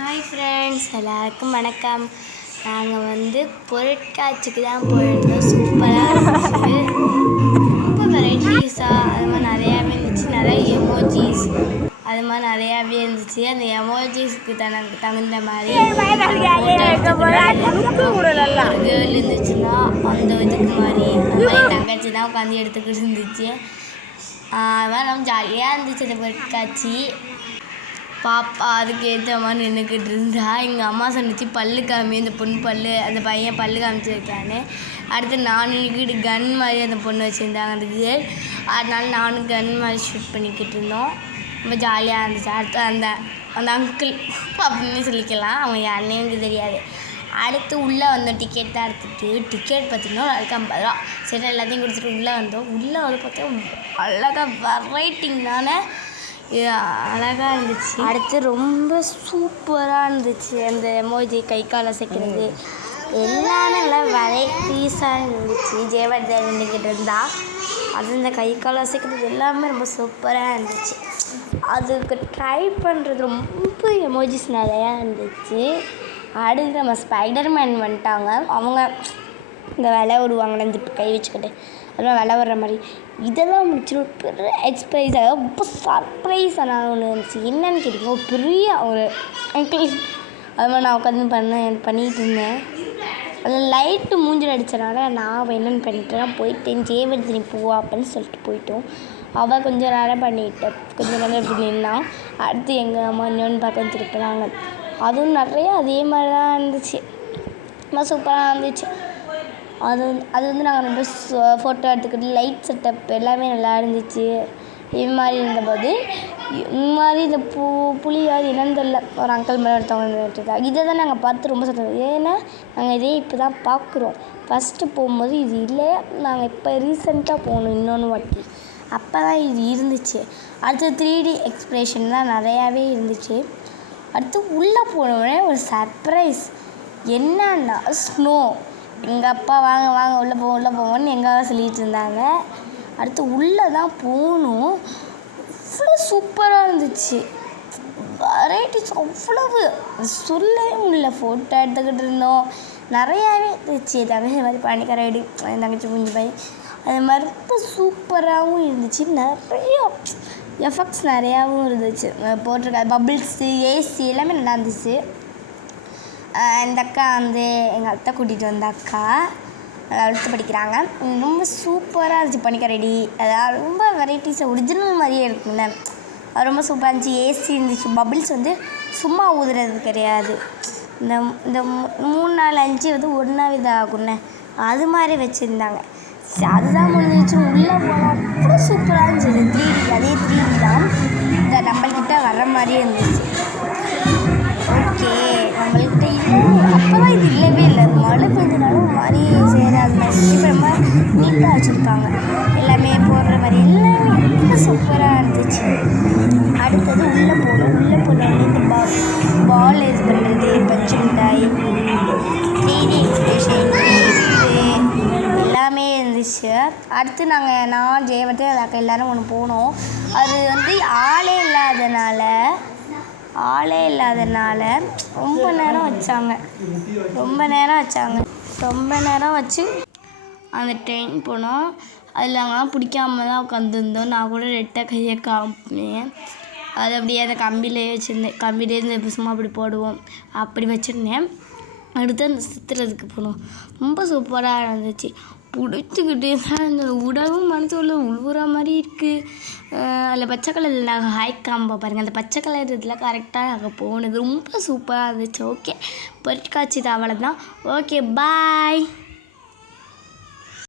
Hi friends எல்லாருக்கும் வணக்கம். நாங்கள் வந்து பொருட்காட்சிக்கு தான் போயிருந்தோம். சூப்பராக இருந்துச்சு. ரொம்ப வெரைட்டிஸாக அது மாதிரி நிறையாவே இருந்துச்சு. நிறைய எமோஜிஸ் அது மாதிரி நிறையாவே இருந்துச்சு. அந்த எமோஜிஸ்க்கு தன தகுந்த மாதிரி கேர்ள் இருந்துச்சுன்னா அந்த இதுக்கு மாதிரி அந்த மாதிரி தங்கச்சி தான் உட்காந்து எடுத்துக்கிட்டு இருந்துச்சு. அதெல்லாம் நம்ம ஜாலியாக இருந்துச்சு அந்த பொருட்காட்சி. பாப்பா அதுக்கு ஏற்ற மாதிரி நின்றுக்கிட்டு இருந்தா. எங்கள் அம்மா சொன்னிச்சு பல்லு காமி அந்த பொண்ணு பல்லு அந்த பையன் பல்லு காமிச்சிருக்கான்னு அடுத்து நான் நின்றுக்கிட்டு கன் மாதிரி அந்த பொண்ணு வச்சுருந்தாங்க அந்த கேர்ள் அதனால நானும் கன் மாதிரி ஷூட் பண்ணிக்கிட்டு இருந்தோம். ரொம்ப ஜாலியாக இருந்துச்சு. அடுத்து அந்த அந்த அங்கிள் அப்படின்னு சொல்லிக்கலாம். அவங்க யாருன்னே எனக்கு தெரியாது. அடுத்து உள்ளே வந்தோம் டிக்கெட் தான் எடுத்துட்டு டிக்கெட் பார்த்தீங்கன்னா ஒரு ஆளுக்கு ஐம்பது ரூபா. சரி எல்லாத்தையும் கொடுத்துட்டு உள்ளே வந்தோம். உள்ளே வந்து பார்த்தா அழகாக வெரைட்டிங் தானே அழகாக இருந்துச்சு. அடுத்து ரொம்ப சூப்பராக இருந்துச்சு அந்த எமோஜி கை கால் அசைக்கிறது எல்லாமே நல்லா வெரைட்டிஸாக இருந்துச்சு. ஜெயவர்தன் நின்றுக்கிட்டு இருந்தா. அது இந்த கை கால் அசைக்கிறது எல்லாமே ரொம்ப சூப்பராக இருந்துச்சு. அதுக்கு ட்ரை பண்ணுறது ரொம்ப எமோஜிஸ் நிறையா இருந்துச்சு. அடுத்து நம்ம ஸ்பைடர்மேன் வந்துட்டாங்க. அவங்க இந்த விலை விடுவாங்கன்னு இந்த கை வச்சுக்கிட்டு. அதெல்லாம் விலை வர்ற மாதிரி. இதெல்லாம் முடிச்சுட்டு ஒரு பெரிய எக்ஸ்பிரைஸ் அதாவது ரொம்ப சர்ப்ரைஸான ஒன்று இருந்துச்சு. என்னன்னு கேட்டிங்கன்னா ஒரு பெரிய ஒரு அங்கிள் அது மாதிரி நான் உட்காந்து பண்ணேன் பண்ணிகிட்டு இருந்தேன். அந்த லைட்டு மூஞ்சில் அடித்தனால நான் என்னென்னு பண்ணிட்டேன் போயிட்டேன். ஜேவர்தினி பூவா அப்படின்னு சொல்லிட்டு போயிட்டோம். அவள் கொஞ்சம் நேரம் பண்ணிட்டேன் கொஞ்சம் நேரம் இப்படி நின்னான் அடுத்து எங்கள் அம்மா இன்னொன்று பக்கம் திருப்பினாங்க அதுவும் நிறையா அதே மாதிரி தான் இருந்துச்சு. ரொம்ப சூப்பராக இருந்துச்சு. அது வந்து அது வந்து நாங்கள் ரொம்ப ஃபோட்டோ எடுத்துக்கிட்டு லைட் செட்டப் எல்லாமே நல்லா இருந்துச்சு. இது மாதிரி இருந்தபோது இந்த மாதிரி இந்த பூ புளியாது என்னன்னு தெரில ஒரு அங்கிள் மேலே ஒருத்தவங்க நின்றுட்டுருக்காங்க இதை தான் நாங்கள் பார்த்து ரொம்ப சந்தோஷம் ஏன்னா நாங்கள் இதே இப்போ தான் பார்க்குறோம். ஃபஸ்ட்டு போகும்போது இது இல்லை. நாங்கள் இப்போ ரீசெண்டாக போகணும் இன்னொன்று வாட்டி. அப்போ தான் இது இருந்துச்சு. அடுத்து த்ரீ டி எக்ஸ்பிரேஷன் தான் நிறையாவே இருந்துச்சு. அடுத்து உள்ளே போனவுடனே ஒரு சர்ப்ரைஸ் என்னன்னா ஸ்னோ எங்கள் அப்பா வாங்க வாங்க உள்ளே போவோம் உள்ளே போவோம்னு எங்கள் சொல்லிகிட்டு இருந்தாங்க. அடுத்து உள்ளே தான் போகணும். அவ்வளோ சூப்பராக இருந்துச்சு. வெரைட்டிஸ் அவ்வளவு. சொல்லவே முடியல. ஃபோட்டோ எடுத்துக்கிட்டு இருந்தோம். நிறையாவே இருந்துச்சு. தங்கச்சி மாதிரி பாண்டிக்கார ஐடி தங்கச்சி குஞ்சு பாய். அது மாதிரி ரொம்ப சூப்பராகவும் இருந்துச்சு. நிறைய எஃபெக்ட்ஸ் நிறையாவும் இருந்துச்சு. போட்டிருக்காது பபிள்ஸு ஏசி எல்லாமே நல்லா இருந்துச்சு. இந்த அக்கா வந்து எங்கள் அத்தை கூட்டிகிட்டு வந்த அக்கா லெவல்த்து படிக்கிறாங்க. ரொம்ப சூப்பராக இருந்துச்சு பனிக்கரெடி. அதாவது ரொம்ப வெரைட்டிஸ் ஒரிஜினல் மாதிரியே இருக்குங்க அது ரொம்ப சூப்பராக இருந்துச்சு ஏசி இருந்துச்சு. பபிள்ஸ் வந்து சும்மா ஊதுறது கிடையாது. இந்த இந்த மூணு நாலு அஞ்சு வந்து ஒன்றா விதம் ஆகும்ண்ணே அது மாதிரி வச்சுருந்தாங்க. அதுதான் முடிஞ்சிச்சு. உள்ளே போனால் அவ்வளோ சூப்பராக இருந்துச்சு. த்ரீ அதே த்ரீ தான். இந்த நம்மள்கிட்ட வர்ற மாதிரியே இருந்துச்சு. நீட்டாக எல்லாமே போடுற மாதிரி எல்லாமே ரொம்ப சூப்பராக இருந்துச்சு. அடுத்தது உள்ளே போகணும் உள்ளே போனோடனே இந்த பால் பால் இது பண்ணுறது பச்சை மிட்டாய் த்ரீ எக்ஸ்பிரஷன் எல்லாமே இருந்துச்சு. அடுத்து நாங்கள் நான் ஜெயவர்த்தி அக்கா எல்லோரும் ஒன்று போனோம். அது வந்து ஆளே இல்லாதனால ஆளே இல்லாதனால ரொம்ப நேரம் வச்சாங்க. ரொம்ப நேரம் வச்சாங்க. ரொம்ப நேரம் வச்சு அந்த ட்ரெயின் போனோம். அதில் அங்கெல்லாம் பிடிக்காம தான் உட்காந்துருந்தோம் நான் கூட ரெட்டை கையை காமிப்பேன். அது அப்படியே அந்த கம்பியிலே வச்சுருந்தேன். கம்பியிலே இருந்து சும்மா அப்படி போடுவோம். அப்படி வச்சுருந்தேன். அடுத்து அந்த சுற்றுறதுக்கு போனோம். ரொம்ப சூப்பராக இருந்துச்சு பிடிச்சிக்கிட்டே தான் இந்த உடலும் மனசு உள்ள உழுவுற மாதிரி இருக்குது அதில் பச்சை கலரில் நாங்கள் ஹாய் காம்போ பாருங்கள் அந்த பச்சை கலர் இதில் கரெக்டாக நாங்கள் போனது. ரொம்ப சூப்பராக இருந்துச்சு. ஓகே பொருட்காட்சி தான். Okay bye